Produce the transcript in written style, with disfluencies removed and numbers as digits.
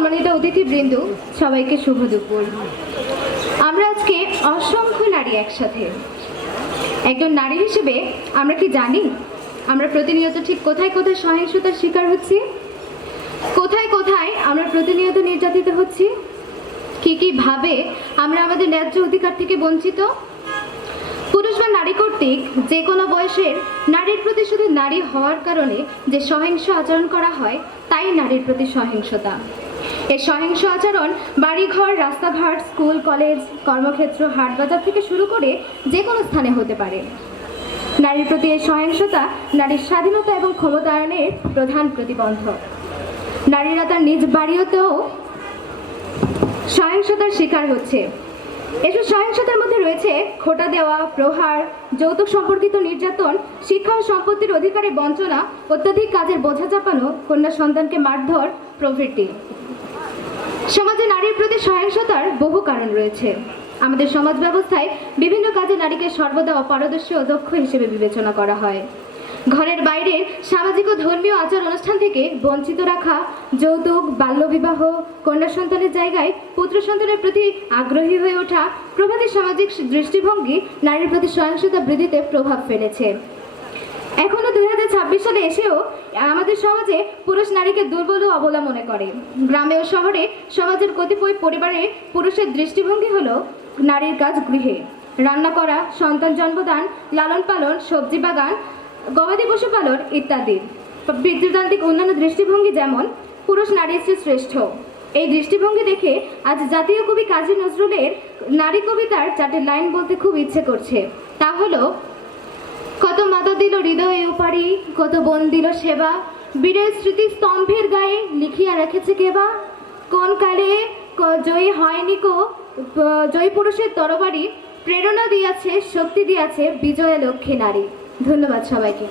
সম্মানিত অতিথিবৃন্দ, সবাইকে শুভ দুপুর। আমরা আজকে অসংখ্য নারী একসাথে। একজন নারী হিসেবে আমরা কি জানি আমরা প্রতিনিয়ত ঠিক কোথায় কোথায় সহিংসতার শিকার হচ্ছি, কোথায় কোথায় আমরা প্রতিনিয়ত নির্যাতিত হচ্ছি, কি ভাবে আমরা আমাদের ন্যায্য অধিকার থেকে বঞ্চিত। পুরুষ বা নারী কর্তৃক যে কোনো বয়সের নারীর প্রতি শুধু নারী হওয়ার কারণে যে সহিংস আচরণ করা হয় তাই নারীর প্রতি সহিংসতা। এই সহিংস আচরণ বাড়িঘর, রাস্তাঘাট, স্কুল, কলেজ, কর্মক্ষেত্র, হাট বাজার থেকে শুরু করে যে কোনো স্থানে হতে পারে। নারীর প্রতি এই সহিংসতা নারীর স্বাধীনতা এবং ক্ষমতায়নের প্রধান প্রতিবন্ধক। নারীরা তার নিজ বাড়িতেও সহিংসতার শিকার হচ্ছে। এসব সহিংসতার মধ্যে রয়েছে খোঁটা দেওয়া, প্রহার, যৌতুক সম্পর্কিত নির্যাতন, শিক্ষা ও সম্পত্তির অধিকারে বঞ্চনা, অত্যাধিক কাজের বোঝা চাপানো, কন্যা সন্তানকে মারধর প্রভৃতি। সমাজে নারীর প্রতি সহিংসতার বহু কারণ রয়েছে। আমাদের সমাজ ব্যবস্থায় বিভিন্ন কাজে নারীকে সর্বদা অপারদর্শী ও দক্ষ হিসেবে বিবেচনা করা হয়। ঘরের বাইরে সামাজিক ও ধর্মীয় আচার অনুষ্ঠান থেকে বঞ্চিত রাখা, যৌতুক, বাল্যবিবাহ, কন্যা সন্তানের জায়গায় পুত্র সন্তানের প্রতি আগ্রহী হয়ে ওঠা প্রভৃতি সামাজিক দৃষ্টিভঙ্গি নারীর প্রতি সহিংসতা বৃদ্ধিতে প্রভাব ফেলেছে। এখনও 2026 সালে এসেও আমাদের সমাজে পুরুষ নারীকে দুর্বল ও অবলা মনে করে। গ্রামে ও শহরে সমাজের কতিপয় পরিবারে পুরুষের দৃষ্টিভঙ্গি হলো নারীর কাজ গৃহে, রান্না করা, সন্তান জন্মদান, লালন পালন, সবজি বাগান, গবাদি পশু পালন ইত্যাদি। বৃদ্ধতান্ত্রিক অন্যান্য দৃষ্টিভঙ্গি যেমন পুরুষ নারীর চেয়ে শ্রেষ্ঠ। এই দৃষ্টিভঙ্গি দেখে আজ জাতীয় কবি কাজী নজরুলের নারী কবিতার 4টি লাইন বলতে খুব ইচ্ছে করছে। তা হলো, কত মাতা দিল হৃদয়ে উপারি, কত বোন দিল সেবা, বীরের স্মৃতি স্তম্ভের গায়ে লিখিয়া রেখেছে কেবা, কোন কালে জয়ী হয়নি কো জয়ী পুরুষের তরবারি, প্রেরণা দিয়াছে, শক্তি দিয়াছে বিজয়া লক্ষ্মী নারী। ধন্যবাদ সবাইকে।